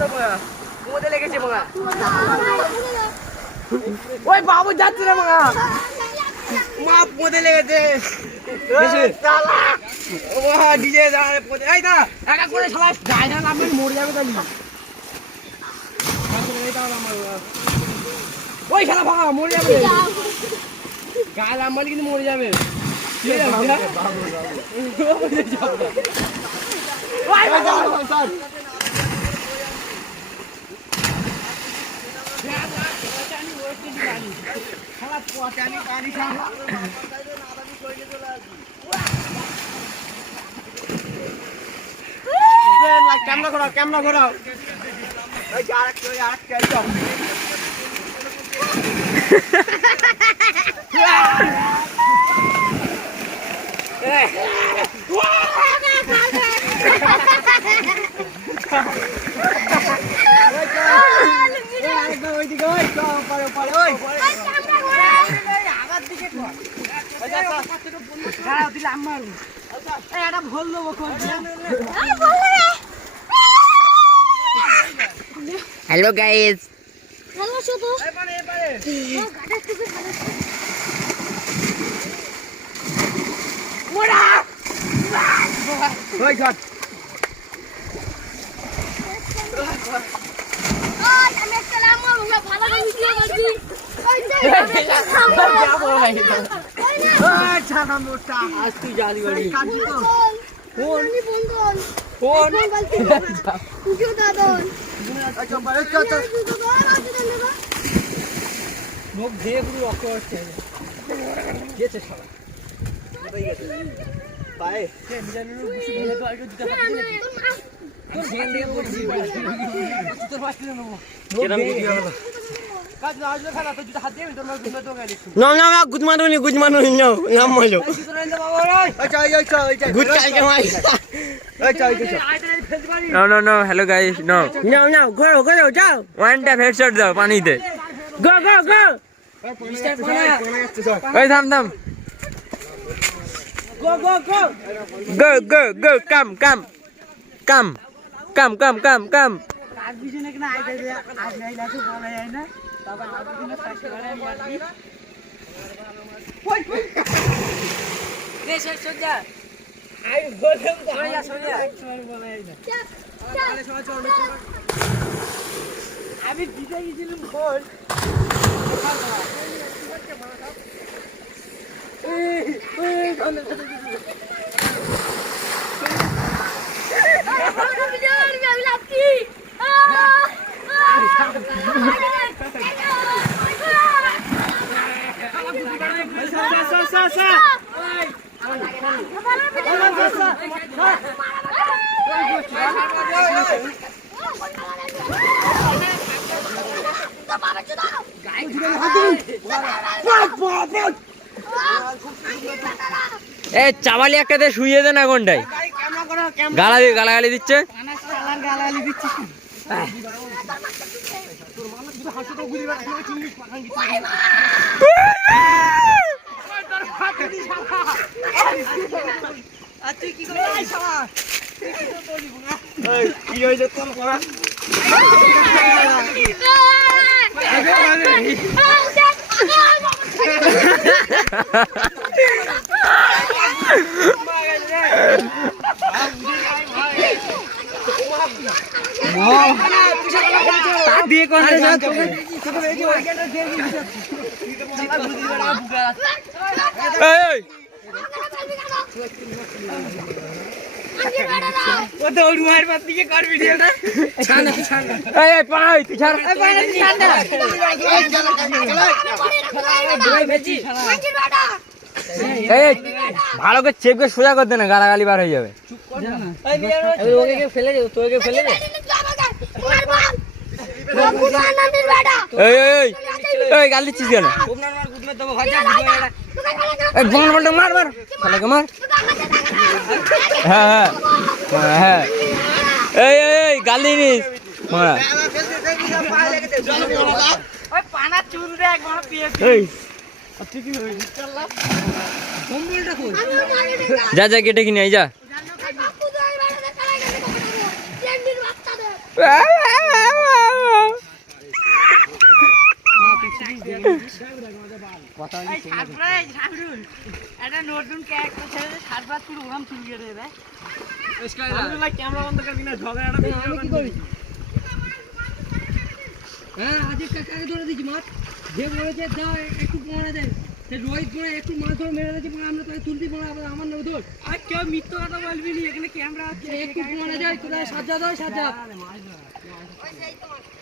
মধ্যে লেগেছে মামা ওই বাবু যাচ্ছে রে মামা মা মধ্যে লেগেছে ডিজে এই না একা করে শালা গায়না নামে মরে যাবে তাই ওই শালা ভাঙা মরে যাবে গায়ে লাম্বালি কিন্তু মরে যাবে ক্যামেরা ঘোরাও हेलो गाइस हेलो छोटू आज तू जाली बड़ी মুখ দিয়ে পুরো রক্ত আসছে গেছে শালা কোথায় গেছে পায়ে কে মিজানুর বুঝি দিয়ে তো আগে দিতে পারছিস না তোর ভেন দিয়ে পড়ছি তোর ফাস্ট নেবো কেন ভিডিও হলো কাজ না আজলে খেলা তো জুতা হাত দিয়ে তোর মার ঘুমে তো গেলি না গুড মর্নিং নাম বলো গুড কালকে মাই No, hello guys, no. No, go, যাও One time headshot দাও পানিতে। go ওই থাম। Go, come. কাজ বিজনে কিনা আইতে আজ নাই লাসু বলা যায় না তবে আমাদের দিনে সাথে করে মারবি ওই নে সজ্জা আই বললাম তো সজ্জা বলা যায় না আমি দিতে গেছিলাম বল এ চাবালি একটাতে শুইয়ে দে না কোনটাই গালাগালি দিচ্ছে কি হয়েছে তোর পড়া দিয়ে করতে যা তোকে এই ওইখানটা দিয়ে এই ও দৌড় মার বাদ দিকে কর ভিডিওটা ছানা এই পাই তুই ছাড় এই পানা ছানা ভাই বেজি এই ভালো করে চেপ করে সোজা করতে না গালাগালি বার হয়ে যাবে চুপ কর না এই ওকে ফেলে দে তোকে ফেলে দে এই গাল দিচ্ছিস কেন মার শালাকে মার হ্যাঁ এই গাল দিনিস মারা ওই পানা চুল দে এক বড় পিয়ে এই তুই কি হইছিস চললা কম্বলটা কই যা কেটে কিনে আই যা ক্যামেরা বন্ধ করবি না, ঝগড়াটা কি করি? হ্যাঁ আজকে কাকাকে ধরে দিচ্ছি মাছ, যে বলেছে দাও একটু পড়ে দেয়, সে রোহিত পড়ে একটু মাছ ধরে মেরে দিচ্ছি, আমরা তোকে তুলতে পড়ে আবার আমার নেব ধর। আর কেউ মিথ্যা কথা বলবি নি, এখানে ক্যামেরা আছে, একটু পড়ে যায় তোরা সাজ্জাদ হয় সাজ্জাদ,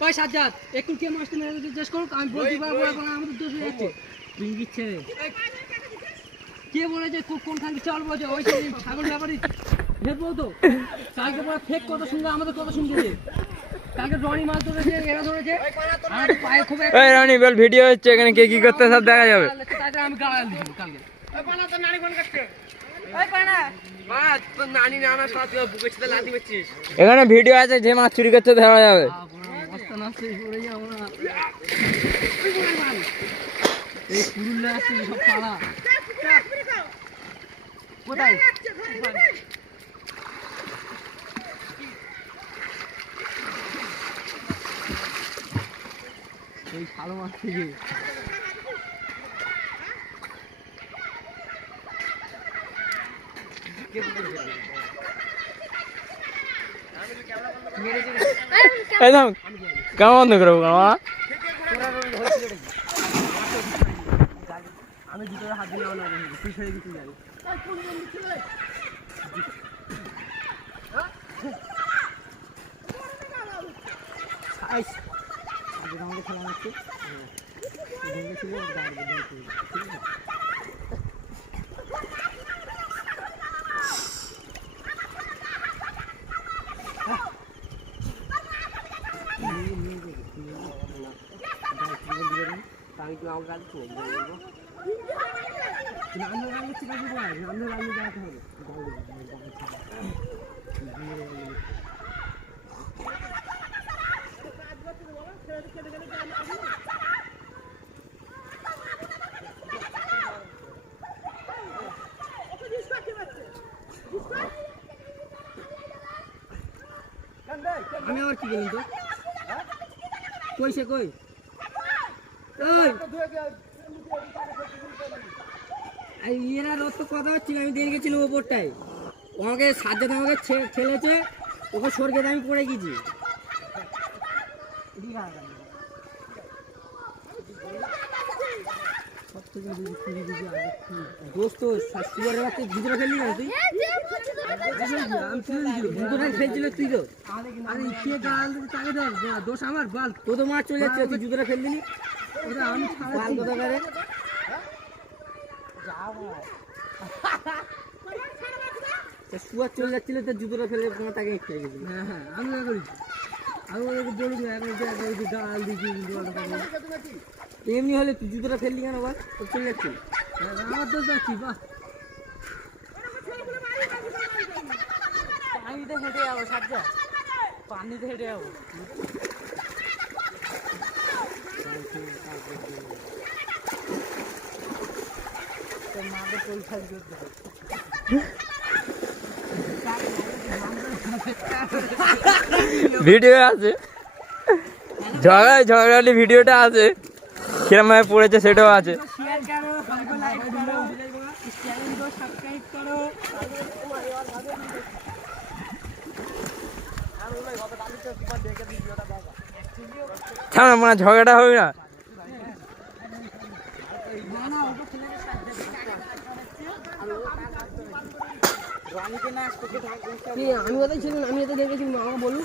ওই সাজ্জাদ একটু কে মাছটা মেরে দিতে চেষ্টা করুক, আমি বলতে পারবো এখন আমাদের দোষ হয়ে যাচ্ছে। তুই দিচ্ছে কে বলেছে কোন খানকে চাল বলছে, ওই ছাগল ব্যাপারে দেখবো তো, কালকে পরে ফেক কথা শুনলে আমাদের কথা শুনতেছে, কালকে রনি মাছ ধরেছে, এরা ধরেছে, আমাদের পায়ে খুব একটা এই রনি বল ভিডিও হচ্ছে, এখানে কে কি করতে সব দেখা যাবে। তাকে আমি গাড়াল দিয়েছি কালকে। ওই পানা তো নানি ফোন করছে, ওই পানা মাছ তো নানি নানা সাথে বুকের সাথে লাথি মারছিস। এখানে ভিডিও আছে, যে মাছ চুরি করতে ধরা যাবে। অবস্থা না সেই পড়ে যাবো না, এই পুরুলিয়া আসছে সব পাড়া কোথায় এই ভালো মাছ থেকে একদম কেমন বন্ধ করবো কেমন? আমি দুটোর হাত দিলাম না, তুই ছেড়ে দিতে যাবি। আমাকে খেলা হচ্ছে আমি আবার কি বলুন তো, কই সে কই, এরা রোদ তো কথা হচ্ছিল, আমি দিয়ে গেছিলাম ওপরটায়, আমাকে সাজ্জাদ আমাকে ছেলেছে, ওকে সরকে আমি পড়ে গেছি। দোস্ত সুগারের বাচ্চা জুতোটা ফেললি না তুই, জুতোটা ফেলছিল তুই তো, আরে কে গাল তাকে ধর, দোষ আমার বাল, তো তো মাছ চলে যাচ্ছে, তুই জুতোটা ফেল দিলি, ওটা আমি বাল কথা করে শুয়ার চলে যাচ্ছিল, তো জুতোটা ফেলে তাকে খেয়ে গেছিল। হ্যাঁ হ্যাঁ আমি না করেছি, আমি ওদেরকে বলুন এখন গাল দিয়েছি, এমনি হলে তুই জুতোটা ফেললি কেন আবার, তোর চলে যাচ্ছিল, আমার দোষ যাচ্ছি বাহ। পানিতে হেঁটে যাবো সাজ্জা, পানিতে হেঁটে যাবো। ভিডিও আছে, ঝগড়ালি ভিডিওটা আছে, কিরম ভাবে পড়েছে সেটাও আছে। শেয়ার করো, লাইক করো, চ্যানেলটা সাবস্ক্রাইব করো। ছাড় না, ঝগড়াটা হবে না। আমি ওদের ছিলাম, আমি ওদের দেখেছিলাম, আমাকে বলুন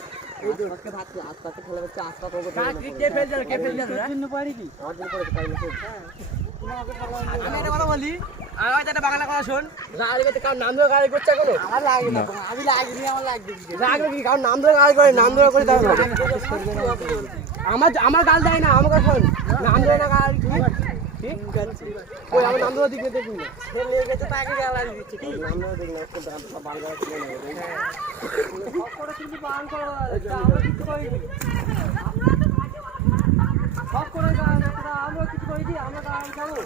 বাংলা কথা শোন, নাম ধরে গাড়ি করছে এখনো, আমি লাগি আমার লাগবে, কারণ নাম ধরে গাড়ি করে, নাম ধরে করে আমার গাল দেয় না, আমাকে শোন, নাম ধরে না গাড়ি, ঠিক আছে ওই আমার নাম ধরে দিকে দেখুন না, লেগে গেছে তাকে গাল দিচ্ছে, ঠিক নাম ধরে দেখুন না, বাল গাড়ি ছিল না, সব করে কিন্তু বান করো, আমরা কিছু করিনি, সব করে আমরা কিছু করিনি, আমরা গান খাবো।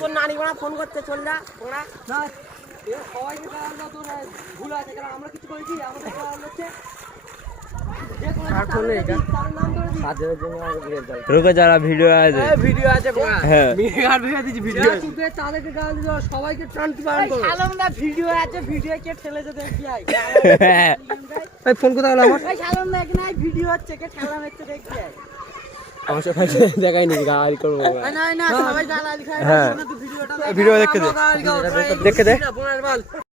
তোর নানি গোনা ফোন করতে চল যা, না সবাইকে গাল দাও, তোর ভুল আছে, কারণ আমরা কিছু করেছি, আমাদের গাল হচ্ছে रुको जरा वीडियो आ जाए ভিডিও আছে কোয়া হ্যাঁ আর ভেঙে দিছি ভিডিও চুপে তাদেরকে গাল দিও সবাইকে ট্রান্সফার করো শালমদা ভিডিও আছে ভিডিও কে ঠেলেছে দেখি আই এই ফোন কোথায় হলো আমার ভাই শালমদা এখানে ভিডিও হচ্ছে কে ঠেলা হচ্ছে দেখি আই আমার সবাই দেখাই নি গাল করব না না সবাই গালাগালি খায় হ্যাঁ তুই ভিডিওটা ভিডিও দেখতে দে দেখতে দে